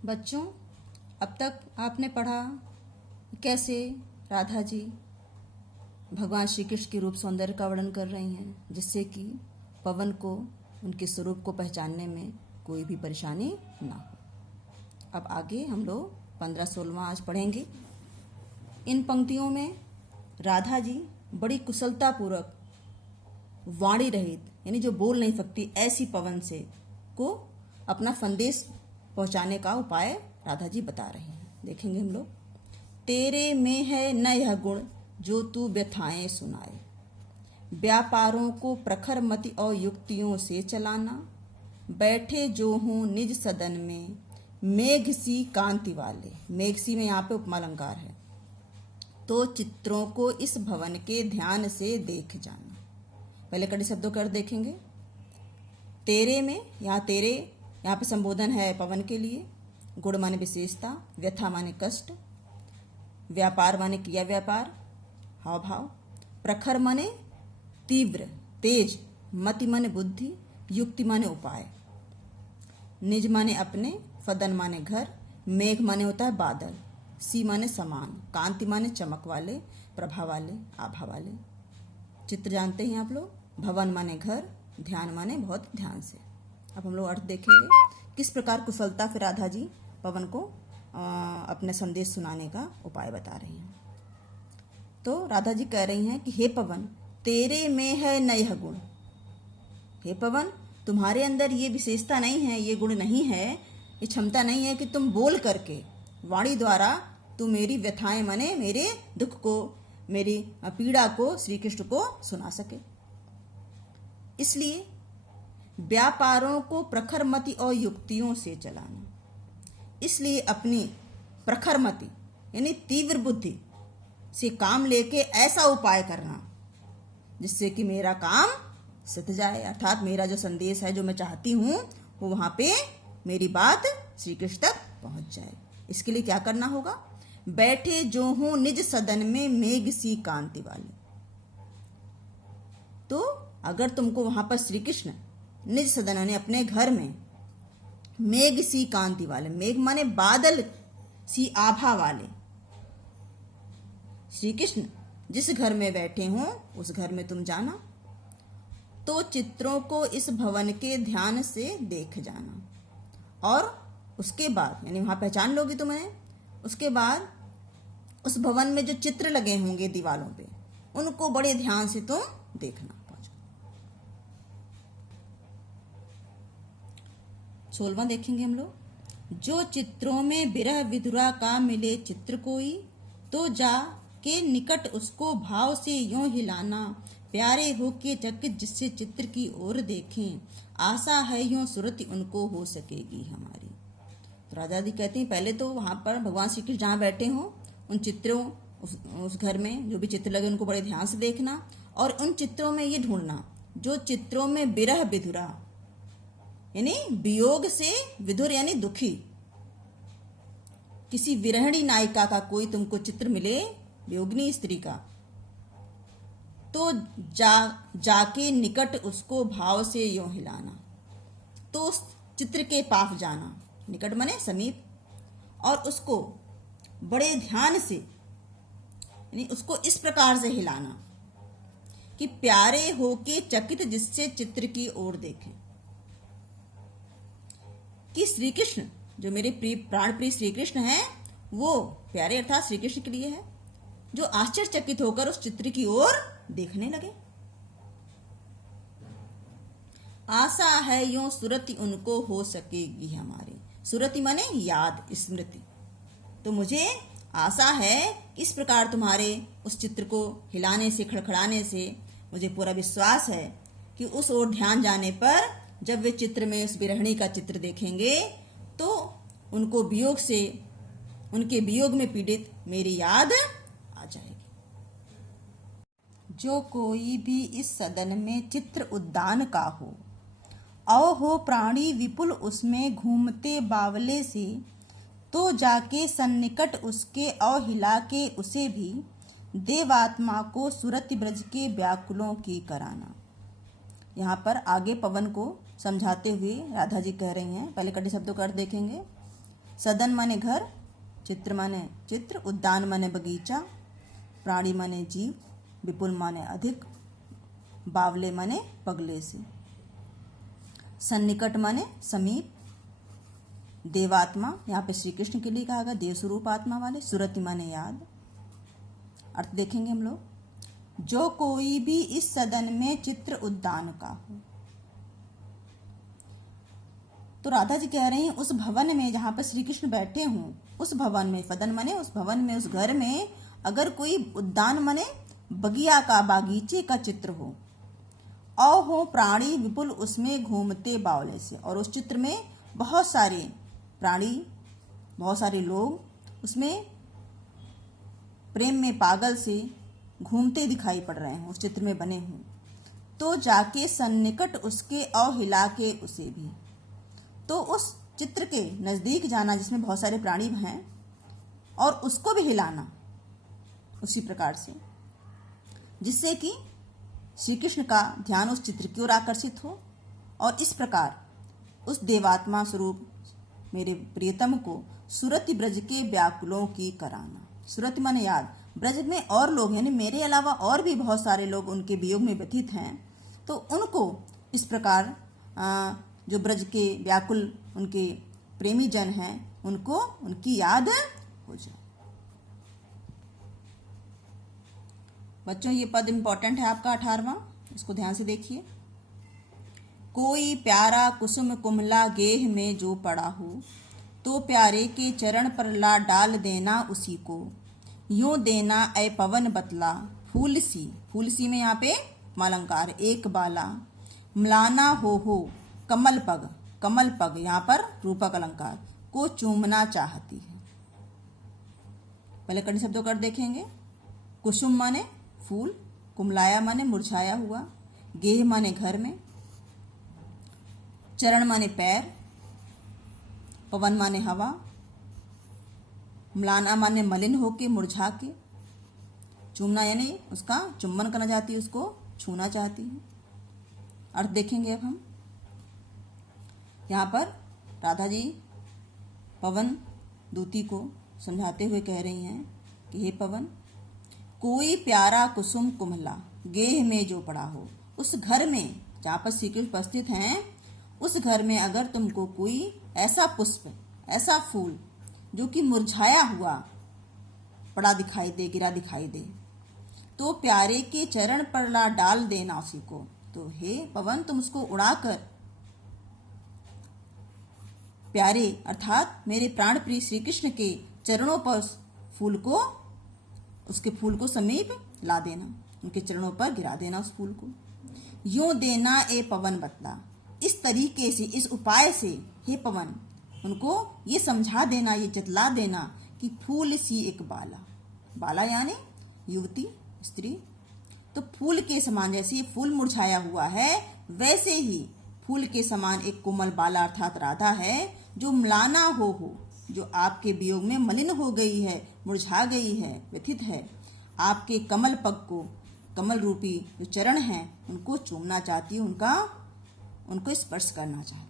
बच्चों, अब तक आपने पढ़ा कैसे राधा जी भगवान श्री कृष्ण के रूप सौंदर्य का वर्णन कर रही हैं, जिससे कि पवन को उनके स्वरूप को पहचानने में कोई भी परेशानी ना हो। अब आगे हम लोग 15-16वां आज पढ़ेंगे। इन पंक्तियों में राधा जी बड़ी कुशलतापूर्वक वाणी रहित, यानी जो बोल नहीं सकती ऐसी पवन से को अपना संदेश पहुंचाने का उपाय राधा जी बता रहे हैं। देखेंगे हम लोग। तेरे में है न यह गुण जो तू व्यथाएं सुनाए, व्यापारों को प्रखर मति और युक्तियों से चलाना, बैठे जो हूँ निज सदन में मेघ सी कांति वाले। मेघ सी में यहाँ पे उपमा अलंकार है। तो चित्रों को इस भवन के ध्यान से देख जाना। पहले कड़ी शब्दों का अर्थ देखेंगे। तेरे में, यहाँ पे संबोधन है पवन के लिए। गुण माने विशेषता, व्यथा माने कष्ट, व्यापार माने किया व्यापार, हाव भाव, प्रखर माने तीव्र तेज, मति माने बुद्धि, युक्ति माने उपाय, निज माने अपने, सदन माने घर, मेघ माने होता है बादल, सी माने समान, कांति माने चमक वाले, प्रभा वाले, आभा वाले। चित्र जानते हैं आप लोग। भवन माने घर, ध्यान माने बहुत ध्यान से। अब हम लोग अर्थ देखेंगे किस प्रकार कुशलता से राधा जी पवन को अपने संदेश सुनाने का उपाय बता रही हैं। तो राधा जी कह रही हैं कि हे पवन, तेरे में है न यह गुण। हे पवन, तुम्हारे अंदर ये विशेषता नहीं है, ये गुण नहीं है, ये क्षमता नहीं है कि तुम बोल करके वाणी द्वारा तुम मेरी व्यथाएं माने मेरे दुख को, मेरी पीड़ा को श्री कृष्ण को सुना सके। इसलिए व्यापारों को प्रखर मति और युक्तियों से चलाना। इसलिए अपनी प्रखर मति यानी तीव्र बुद्धि से काम लेके ऐसा उपाय करना जिससे कि मेरा काम सिद्ध जाए, अर्थात मेरा जो संदेश है, जो मैं चाहती हूँ, वो वहाँ पे मेरी बात श्री कृष्ण तक पहुँच जाए। इसके लिए क्या करना होगा? बैठे जो हूँ निज सदन में मेघ सी कांति वाले। तो अगर तुमको वहां पर श्री कृष्ण निज सदन यानी अपने घर में मेघ सी कांति वाले, मेघ माने बादल सी आभा वाले, श्री कृष्ण जिस घर में बैठे हों उस घर में तुम जाना, तो चित्रों को इस भवन के ध्यान से देख जाना। और उसके बाद यानी वहां पहचान लोगी तुम्हें। उसके बाद उस भवन में जो चित्र लगे होंगे दीवारों पे, उनको बड़े ध्यान से तुम देखना। 16वां देखेंगे हम लोग। जो चित्रों में विरह विधुरा का मिले चित्र कोई, तो जा के निकट उसको भाव से यूं हिलाना, प्यारे हो के चकित जिससे चित्र की ओर देखें, आशा है यूं सुरति उनको हो सकेगी हमारी। तो राजा जी कहते हैं पहले तो वहां पर भगवान श्री कृष्ण जहाँ बैठे हों उन चित्रों, उस घर में जो भी चित्र लगे उनको बड़े ध्यान से देखना, और उन चित्रों में ये ढूंढना जो चित्रों में विरह विधुरा यानी वियोग से, विधुर यानी दुखी, किसी विरहणी नायिका का कोई तुमको चित्र मिले, वियोगिनी स्त्री का, तो जाके निकट उसको भाव से यूं हिलाना। तो उस चित्र के पास जाना, निकट माने समीप, और उसको बड़े ध्यान से यानी उसको इस प्रकार से हिलाना कि प्यारे होके चकित जिससे चित्र की ओर देखें। कि श्री कृष्ण जो मेरे प्रिय प्राण प्रिय श्री कृष्ण हैं, वो प्यारे अर्थात श्री कृष्ण के लिए है, जो आश्चर्यचकित होकर उस चित्र की ओर देखने लगे। आशा है यूं सुरति उनको हो सकेगी हमारी। सुरति माने याद, स्मृति। तो मुझे आशा है इस प्रकार तुम्हारे उस चित्र को हिलाने से, खड़खड़ाने से मुझे पूरा विश्वास है कि उस ओर ध्यान जाने पर जब वे चित्र में उस विरहणी का चित्र देखेंगे तो उनको वियोग से, उनके वियोग में पीड़ित मेरी याद आ जाएगी। जो कोई भी इस सदन में चित्र उद्यान का हो, औ हो प्राणी विपुल उसमें घूमते बावले से, तो जाके सन्निकट उसके औ हिला के उसे भी, देवात्मा को सुरति ब्रज के व्याकुलों की कराना। यहाँ पर आगे पवन को समझाते हुए राधा जी कह रही हैं। पहले कटे शब्दों का अर्थ देखेंगे। सदन माने घर, चित्र माने चित्र, उद्यान माने बगीचा, प्राणी माने जीव, विपुल माने अधिक, बावले माने पगले से, सन्निकट माने समीप, देवात्मा यहाँ पे श्री कृष्ण के लिए कहा गया, देव स्वरूप आत्मा वाले, सुरति माने याद। अर्थ देखेंगे हम लोग। जो कोई भी इस सदन में चित्र उद्यान का हो, तो राधा जी कह रही हैं उस भवन में जहां पर श्री कृष्ण बैठे हों, उस भवन में, सदन माने उस भवन में, उस घर में अगर कोई उद्यान माने बगिया का, बागीचे का चित्र हो, और हो प्राणी विपुल उसमें घूमते बावले से, और उस चित्र में बहुत सारे प्राणी, बहुत सारे लोग उसमें प्रेम में पागल से घूमते दिखाई पड़ रहे हों, उस चित्र में बने हों, तो जाके सन्निकट उसके और हिला के उसे भी, तो उस चित्र के नज़दीक जाना जिसमें बहुत सारे प्राणी हैं और उसको भी हिलाना उसी प्रकार से, जिससे कि श्री कृष्ण का ध्यान उस चित्र की ओर आकर्षित हो, और इस प्रकार उस देवात्मा स्वरूप मेरे प्रियतम को सुरति ब्रज के व्याकुलों की कराना। सुरति माने याद, ब्रज में और लोग यानी मेरे अलावा और भी बहुत सारे लोग उनके वियोग में व्यथित हैं, तो उनको इस प्रकार जो ब्रज के व्याकुल उनके प्रेमी जन हैं उनको उनकी याद हो जाए। बच्चों ये पद इंपॉर्टेंट है आपका 18वां, इसको ध्यान से देखिए। कोई प्यारा कुसुम कुमला गेह में जो पड़ा हो, तो प्यारे के चरण पर ला डाल देना उसी को, यूं देना ऐ पवन बतला फूल सी में यहाँ पे अलंकार, एक बाला, म्लाना हो कमल पग यहाँ पर रूपक अलंकार, को चूमना चाहती है। पहले कड़ी शब्दों कर देखेंगे। कुसुम माने फूल, कुमलाया माने मुरझाया हुआ, गेह माने घर में, चरण माने पैर, पवन माने हवा, म्लाना माने मलिन होके मुरझा के, चूमना यानी उसका चुम्बन करना चाहती है, उसको छूना चाहती है। अर्थ देखेंगे अब हम। यहाँ पर राधा जी पवन दूती को समझाते हुए कह रही हैं कि हे पवन, कोई प्यारा कुसुम कुमला गेह में जो पड़ा हो, उस घर में जहाँ पर श्री कृष्ण उपस्थित हैं, उस घर में अगर तुमको कोई ऐसा पुष्प, ऐसा फूल जो कि मुरझाया हुआ पड़ा दिखाई दे, गिरा दिखाई दे, तो प्यारे के चरण पर ला डाल देना उसी को। तो हे पवन, तुम उसको उड़ाकर प्यारे अर्थात मेरे प्राण प्रिय श्री कृष्ण के चरणों पर फूल को, उसके फूल को समीप ला देना, उनके चरणों पर गिरा देना उस फूल को। यूं देना ए पवन बतला, इस तरीके से, इस उपाय से हे पवन उनको ये समझा देना, ये जतला देना कि फूल सी एक बाला यानी युवती, स्त्री, तो फूल के समान, जैसे ये फूल मुरझाया हुआ है वैसे ही फूल के समान एक कोमल बाला अर्थात राधा है, जो म्लाना हो जो आपके वियोग में मलिन हो गई है, मुरझा गई है, व्यथित है, आपके कमल पग को, कमल रूपी जो चरण हैं उनको चूमना चाहती है, उनको स्पर्श करना चाहती है।